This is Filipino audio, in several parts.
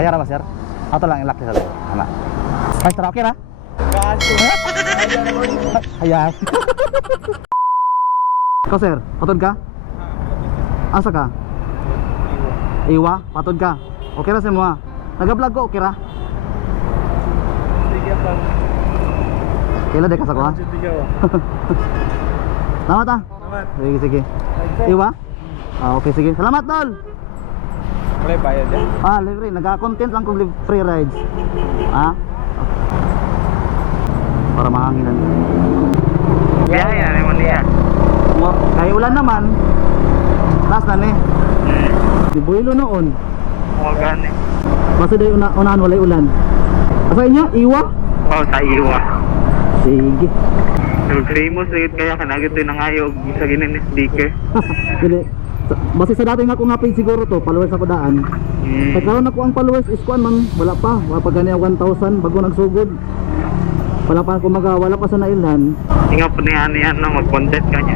Kaya ra ba, sir? Ato lang ilak sa sir. Ana. Ay, tara, okay ra? Kaso. Ayan. Ikaw, sir, patod ka? Asa ka? Iwa, patod ka. Okay ra sa mo ha. Nag-vlog ko, okay ra? Sige pa. Kailan de ka sa ko ha? Salamat ha. Salamat. Sige, sige. Iwa? Ah, okay, sige. Salamat, tol. Wala bayad yan. Ah, libre. Nagka-content lang kung free rides. Ha? Para mahanginan. Biyahe na naman niya. Kaya ulan naman. Taas na ni. Di buhilo noon. Magan eh. Basta day unahan walay ulan. Asa inyo? Iwa? Oh, sa iwa. Sige. Famous ulit kaya kanagit ito ng ayog. Isa ginin ni sticker. Dili. Basta sa dati nga ako nga page siguro to, followers ako daan. Kaya karon ako ang followers is kuan man, wala pa. Wala pa gani 1,000 bago nagsugod. Wala pa kumaga, wala pa sa nailhan. Tinga po niya yan na mag-content ka niya.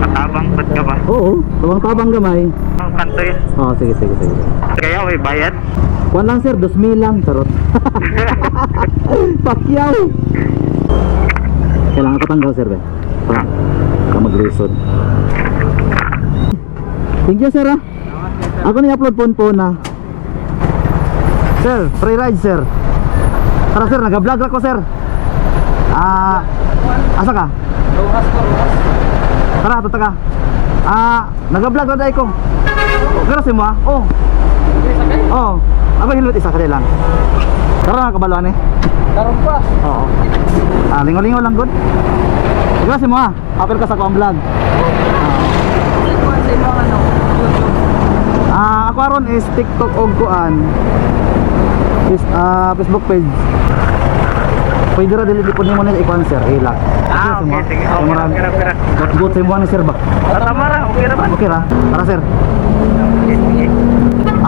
Katabang ba't ka ba? Oo, tabang-tabang gamay. Oh, kanto yun. Oh, sige, sige, sige. Kaya may bayad. Kuan lang sir, 2,000 lang, charot. Pakyaw. Kailangan ko tanggal sir, be. Ka maglusod. Thank you sir ha. Ako na i-upload po na. Sir, free ride sir. Tara sir, nag-vlog ako sir. Asa ka? Ruhas ko, ruhas. Tara, tuta ka. Nag-vlog na dahil ko. Pero si mo ha? Oo. Oo. Ako helmet isa ka lang. Tara na kabaluan eh. Karoon pa. Oo. Lingo-lingo lang good. Sige si mo ha. Apel ka sa ko ang vlog. Ako aron is TikTok og kuan. Facebook page. Pwede ra dili po nimo na ikuan sir, ilak. Okay, sige. Good sa mo ni sir ba? Tama ra, okay naman. Okay ra. Tara sir.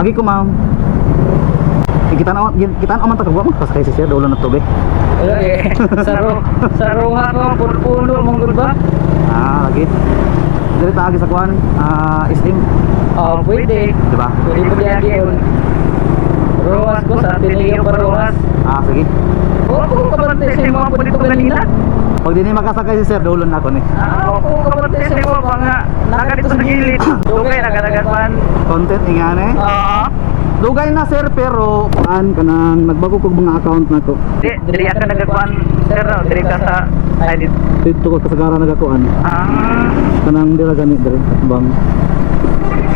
Agi ko ma'am. Kita naman ta kagwa pas kay si sir ulan na tubig. Sa ruha ko, puno mong good ba? Lagi. Dili ta agi sa kuan, islim, Oh, pwede. di ba? Pwede mo diyan yun. Ruhas ko sa Ateneo pa ruhas. Sige. Oo, kung kabante sa mga po dito kanina. Pag di ni makasakay si sir, ulan na ako ni. Oo, kung kabante sa mga naga dito sa gilid. Dugay, nagadagapan. Content ingane. Oo. Dugay na sir pero kuan kanang nagbago kog mga account nako. Dili ka nagagapan, sir, no? Dili ka sa edit. Dito ko kasagaran nagakuan. Kanang dira gani dire bang.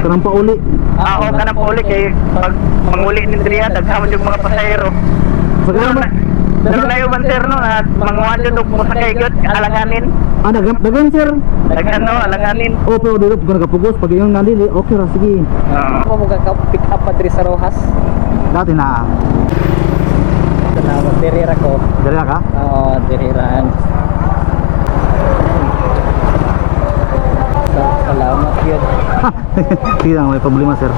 Kanang pauli. Oo, ka na po ulit kay pag manguli ni Dria, dagham yung mga pasahero. Sagara Pero na yung sir, no, at manguha dyan mo sa kaigot, alanganin. dagan sir. Daghan, no, alanganin. Oh pero dito ko nagapugos pag yung nalili, okay ra sige. Ako mo pick up pa diri sa Rojas. Dati na. Salamat, dirira ko. Dira ka? Oo, diriraan. Salamat yun. Sige lang, may problema sir.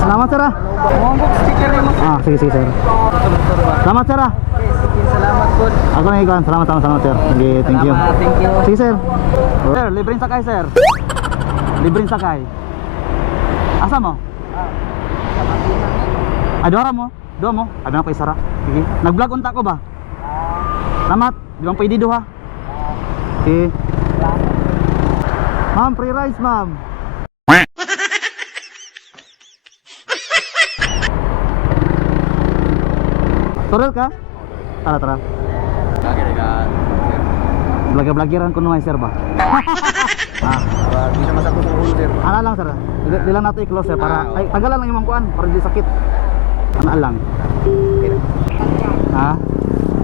Salamat sir ah. Mongok sticker mo. Sige sige sir. Salamat sir ah. Sige, salamat po. Ako na ikaw, salamat sir. Sige, thank you. Salamat, thank you. Sige sir. Sir, libreng sakay sir. Libreng sakay. Asa mo? Dora mo? Dua mo? Abi na pa isara. Sige. Nag-vlog unta ko ba? Salamat. Di bang pwede duha? Okay. Ma'am, free rice ma'am. Turel ka? Tara. Vlog-vlogiran ko naman sir ba? Di na masakot sa ulo, sir. Ana lang sir. Di lang natin i-close sir para ay tagalan lang imong kuan para di sakit. Ana lang.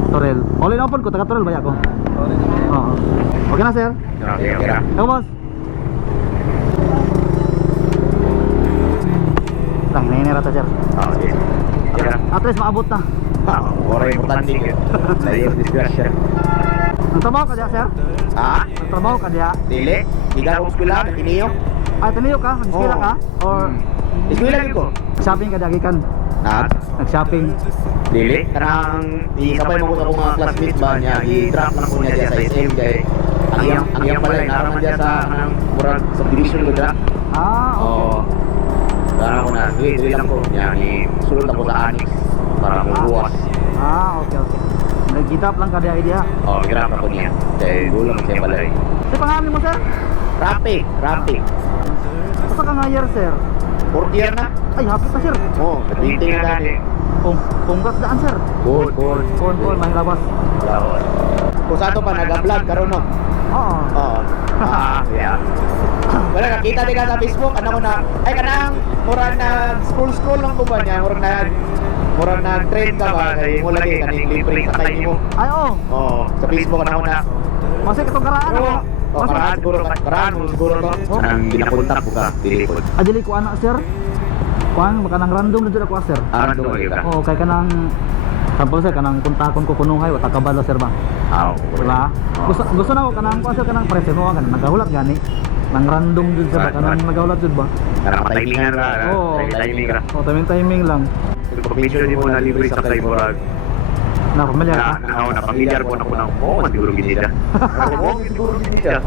Turel. Oli na po ko taga Turel ba ako? Oo. Okay na sir. Okay. Ikaw boss. Lang hinahina rata sir. At least maabot na. Orang importante ka. Layo disgrasya. Nagtrabaho ka diya sir? Nagtrabaho ka diya? Dili. Higa ko eskwela, Ateneo. Taniyo ka? Nag-eskwela ka? Or Eskwela ko. shopping ka diya gikan? Nag-shopping? Dili. Karang isabay mo ko sa mga classmates ba niya. I-drop na ko niya diya sa SM kay ang iyang pala naraman diya sa murag subdivision ko diya. Okay. Dara ko na, dili lang ko. Yan, sulod ako sa Anix para buwas. Okay. Nag-gitap lang ka di idea. Oh, grab ako niya. Kaya gulang siya balay. Sa pangalan mo, sir? Rapid. Basta ka nga year, sir? 4th year na? Ay, happy ka, sir. Oo, nag-meeting na gani. Congrats daan, sir. Cool. Cool, may labas. Kung saan to pa, nag-vlog karon no? Oo. Oo. Yeah. Wala, nakita din ka sa Facebook, ano ko na, ay kanang, murang nag-scroll lang ko ba niya, murang nag-trend ka ba, kaya mo lagi kaning libre sa kain mo. Ay, oo. Oo, sa Facebook ano ko na. Masik itong karaan. Oo, karaan mo siguro to. Ang ginapuntak ko ka, dilipod. Adili ko anak, sir. Kuan, baka nang random na dyan ako, sir. Aran to lagi ka. Oo, kay kanang sample, sir, kanang kuntakon ko kunuhay, wata kabalo, sir ba? Diba? Gusto na ko kanang kuan, sir, kanang prese mo, kanang nagahulat gani. Nang random dyan, sir, ba? Kanang nagahulat dyan ba? Karang matimingan ra, Oo. timing ra. Oo, timing lang. Pag-picture di mo na libre sa kain mo ra. Na, pamilyar ka? Na pamilyar ko na ko na, oo, siguro gini siya. Oo, siguro gini siya.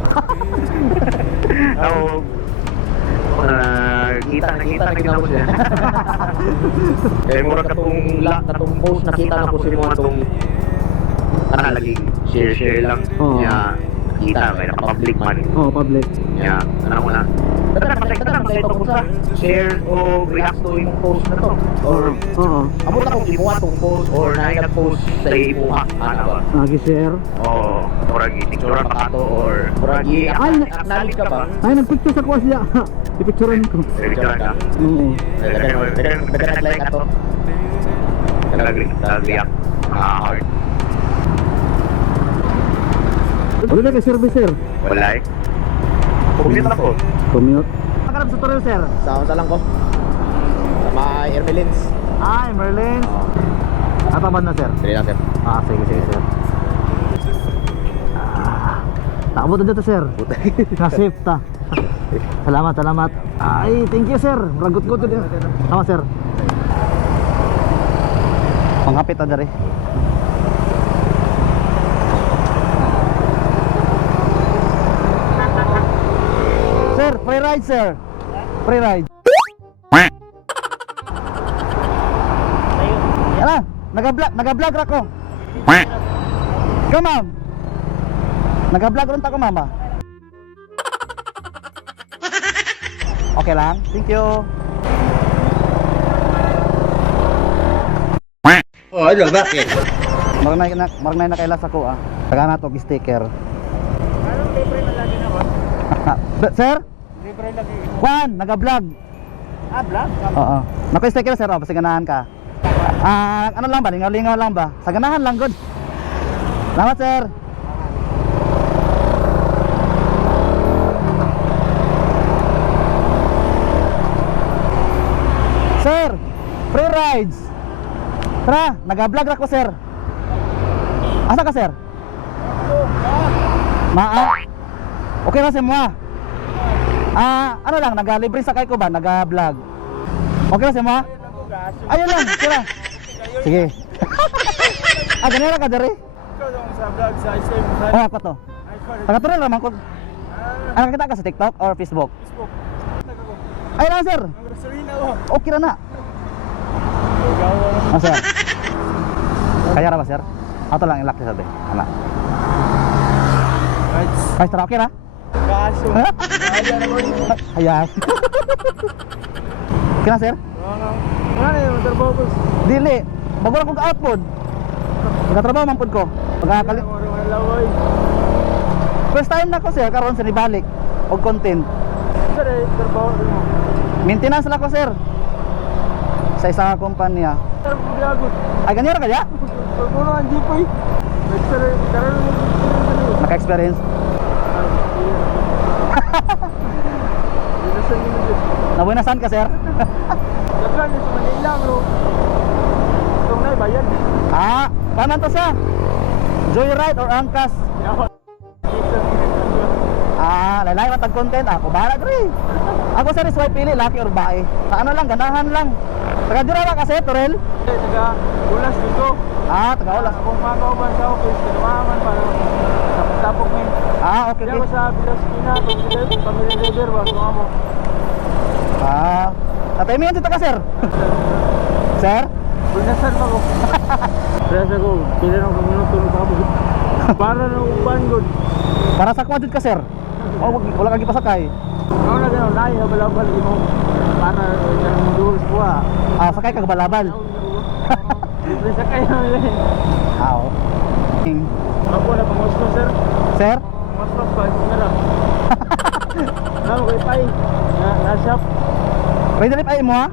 Oo. Kita na ko siya. Eh, mura katong post nakita na ko si mo atong lagi share lang. Oo. Nya kita kaya public man. Oo, public. Nya ano ko na. Tara ko sa share o react to imong post na to. Or Oo. amot akong imuha tong post or na-post sa imuha ana ba? Nag-share. Oo, murag i-picture pa to or murag i-acknowledge ka ba? Ay, nag-picture sa kuha siya. I-picturean ko. Picture ka. Oo. Dagan like ato. Nag-react. Hard. Wala na kay service, sir. Wala eh. Kumit ako. Commute. Nakarap sa Toril, sir. Sa lang ko. Sa mga Ermelins. Ay, Merlin. Ataban na, sir. Dili lang sir. Sige, sir. Nakabot na dito, sir. Na-safe ta. Salamat. Ay, thank you, sir. Ragot-gut din. Tama, sir. Panghapit na dari. Sir, free ride, sir. Free ride. Yala, nag-vlog ra ko. Ikaw, ma'am. Nag-vlog rin ta ko, mama. Okay lang? Thank you. Oh, ano bakit? Marnay na kailas ako ah. Taga na to sticker. Anong libre man lagi naman? Sir? Libre lagi. Juan, nag-vlog. Vlog? Oo. Naka-sticker sir, oh, kasi ganahan ka. Ano lang ba? Lingaw-lingaw lang ba? Sa ganahan lang, good. Salamat, sir. Sir, free rides. Tara, nag-vlog ako, sir. Asa ka, sir? Okay na, sir mo. Ano lang, nag-libre sakay ko ba? Nag-vlog. Okay na, sir mo. Ayun lang, tira. Sige. Ganyan lang ka, Dari. Ikaw dong sa vlog sa SM. Oh, ako to. Taga-tuloy naman ko. Nakakita ka sa TikTok or Facebook? Facebook. Ayun lang, sir. Ang gasolina ko. Okay na na. Sir. Kaya na ba, sir? Ato lang ilak sa atin. Anak. Ay, tara, okay na? Kaso. Kaya na ko. Ayan. Okay na, sir? Ano yung trabaho ko? Dili. Bago lang kong ka-outboard. Nagkatrabaho man pod ko. Pagkakalit. First time na ko, sir, karon sa nibalik og content. Sir, trabaho mo. Maintenance lang ko, sir. Sa isang kumpanya. Sir, pagyagot. Ay, ganyan ra kaya? Pagpuno ang jeepoy. Sir, karoon mo. Naka-experience. Binasan mo dito. Nabunasan ka, sir? Lagyan niyo sa Manila, bro. Itong na, bayan. Paano to, sir? Joyride or angkas? Lalaki matag content. Ako bahala, dre. Ako, sir, is white pili, laki or bae. Ano lang, ganahan lang. Taga-dura ka kasi, Torel? Taga ulas dito. Taga-ulas. Kung makauban sa office, kinumaman para tapok mo. Okay, Kaya ko okay. sa Pilas Kina, pamilya leader, wag mo mo. Nataymihan dito ka, sir. Sir? Pinasan pa ko. Rasa ko, pila na kong minuto na kabog. Para na uban good. Para sa kwadjud ka, sir. Oh, wala kang ipasakay. Ako na gano'n, nahi na balabal mo. Para sa mudulos ko ah. Ah, sakay ka balabal. Libre sa kayo nila. Aw. Ako na pamuslo sir. Sir? Pamuslo pa, ito na. Nalo ko ipay. Na-shop. Pwede rin ay mo ha?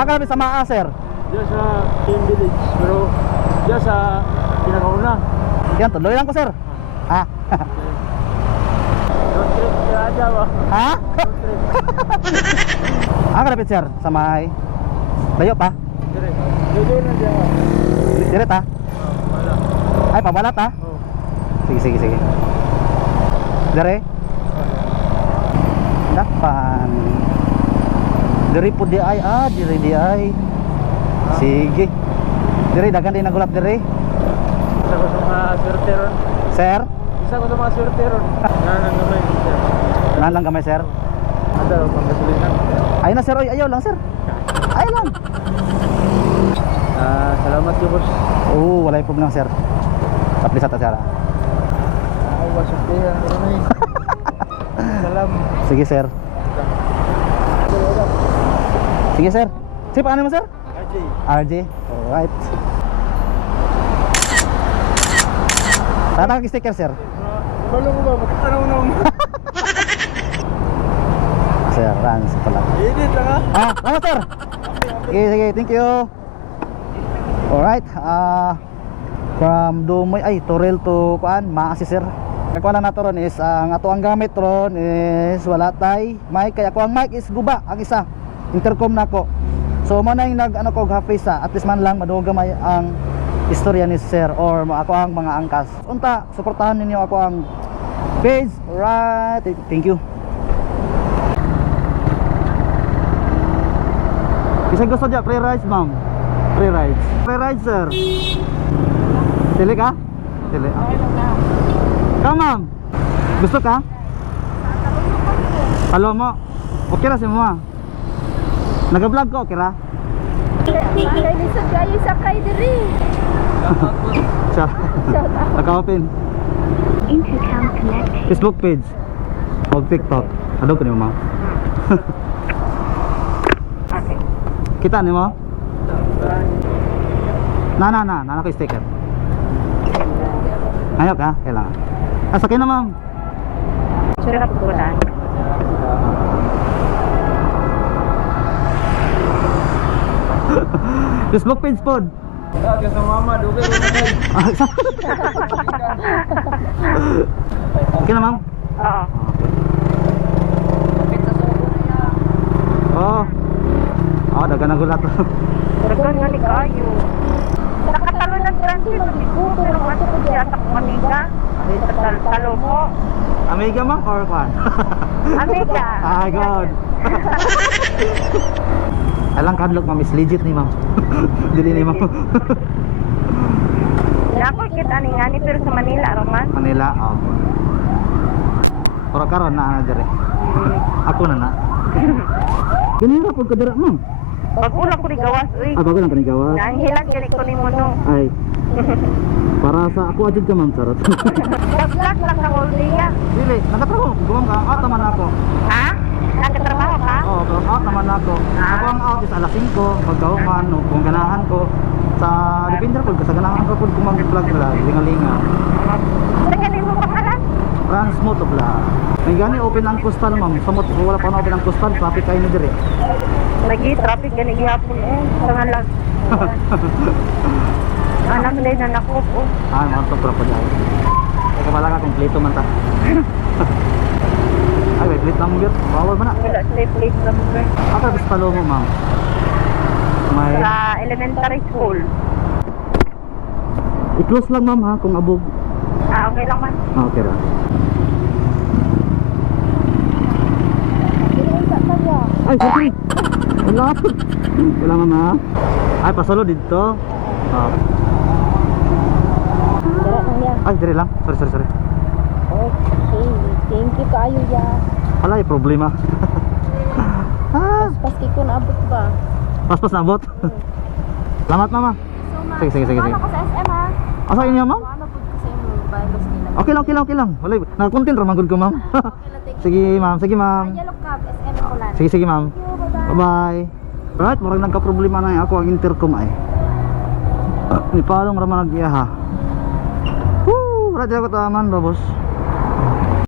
Akala sa Maa, sir. Diyan sa Team Village. Pero diyan sa pinakauna. Yan, tuloy lang ko, sir. Ha? Road trip kaya aja ba? Ha? Road trip. Akala sir, sa Maay. Layo pa? Dire. Dire na diyan. Direct ha? Wala. Ay, pabalat ha? Oh. Sige. Dire? Dapan. Dire po di ay. Ah, dire di ay. Sige. Dire, dagan din nagulap dire. Isa ko sa mga swerte ron. Sir? Isa ko sa mga swerte ron. Nanang gamay. Tanan lang kami, sir. Ada ro pang gasolina. Ayun na, sir. Oy, ayaw lang, sir. Ayaw lang. Salamat yo boss. Oo, wala yung problem, sir. Tapos sa tasara. Ako ba suklihan ko na eh. Salam. Sige, sir. Sige, sir. Sige, paano mo, sir? RJ. RJ. Alright. Tatang sticker, sir. Balo ko ba? Matanaw na mo. Sir, Rans pala. Edit lang ha. Ah, ano, sir? Sige, thank you. Alright. From Dumoy, ay, Toril to Kuan, Maasi, sir. Nagkuha na nato ron is, ang ato ang gamit ron is wala tay mic, kaya ko ang mic is guba, ang isa. Intercom na ko. So mo na yung nag ano ko happy sa at least man lang madugay ang istorya ni sir or ako ang mga angkas. Unta, suportahan ninyo ako ang page. Right. Thank you. Bisa gusto dyan, free rides, ma'am. Free rides. Free rides, sir. Tili ka? Tili. Ikaw, ma'am. Gusto ka? Talo mo. Okay ra si mo, ah. Nag-vlog ko, okay ra? Kaya lisod kayo sakay diri. Siya. Naka-open. Intercom connected. Facebook page. O TikTok. Ano ko ni mo, ma'am? Kita ni mo? Na ko sticker. Ayaw ka? Kailangan. Sakay na, ma'am. Sure ka po na. Facebook page pod. Ka sa mama, dugay ko na. Okay na, ma'am? Oo. Oo. Oo, dagan ang gulat. Pagod nga ni kayo. Nakatalo ng transit, di po. Pero ato ko siya sa kumamiga. Talo mo. Amiga, ma'am, or kwan? Amiga. Ah, God. Alang kadlok, ma'am, is legit ni, ma'am. Dili ni, ma'am. Nako kita ni nga ni pero sa Manila, Roman. Manila, oh. Pero karon na dire. Ako na. Ganun na pud kadira, ma'am. Pag ulang ko ni gawas, uy. Ah, bago lang kanigawas. Nahilan gani ko ni mo no. Ay. Para sa ako adjud ka, ma'am, sarot. Nag-vlog lang sa whole day ah. Dili, nakatrabaho. Gumam ka, out naman ako. Ha? Nagkatrabaho ka? Oo, pero out naman ako. Ako ang out is alas 5, pagkauman, o kung ganahan ko. Sa depende ko, sa ganahan ko kung mag-vlog wala, lingalinga. Nagkanin mo pangalan? Trans mo to bla. May gani open ang coastal, ma'am. Samot wala pa na open ang coastal, traffic kayo ni dire. Lagi traffic gani gihapon eh. Pangalan. Anak nila na nakop oh. Ah, mga to propo dyan. Kaya wala ka kompleto man ta. Ay, wait, plate lang mo yun. Bawal man na. Wala sila place na mo. Ako, bis palo mo, ma'am. May... Sa elementary school. I-close lang, ma'am, ha, kung abog. Ah, okay lang man. Ah, okay ra. Ay, sorry. Wala. Wala, ma'am, ha. Ay, pasalo dito. Ah. Ay, dire lang. Sorry. Okay. Thank you kayo ya. Wala, yung problema. Ah. Paspas. Paski ko naabot ba? Paspas na abot. Salamat mama. So, ma, Sige, sige, sige, sige. Ano ko sa SM ha? Asa inyo ma'am? Ano po ko sa inyo? Bibles nila. Okay lang, okay lang, okay lang. Wala, nakakontent ramang good ko ma'am. Okay lang, thank you. Sige ma'am, sige ma'am. Yellow Cab, SM Ulan. Sige, sige ma'am. Thank you, bye-bye. Bye-bye. Right, murag nagka-problema na ako ang intercom ay. Ni palong raman nag-iya ha. Woo, right ako taman, babos.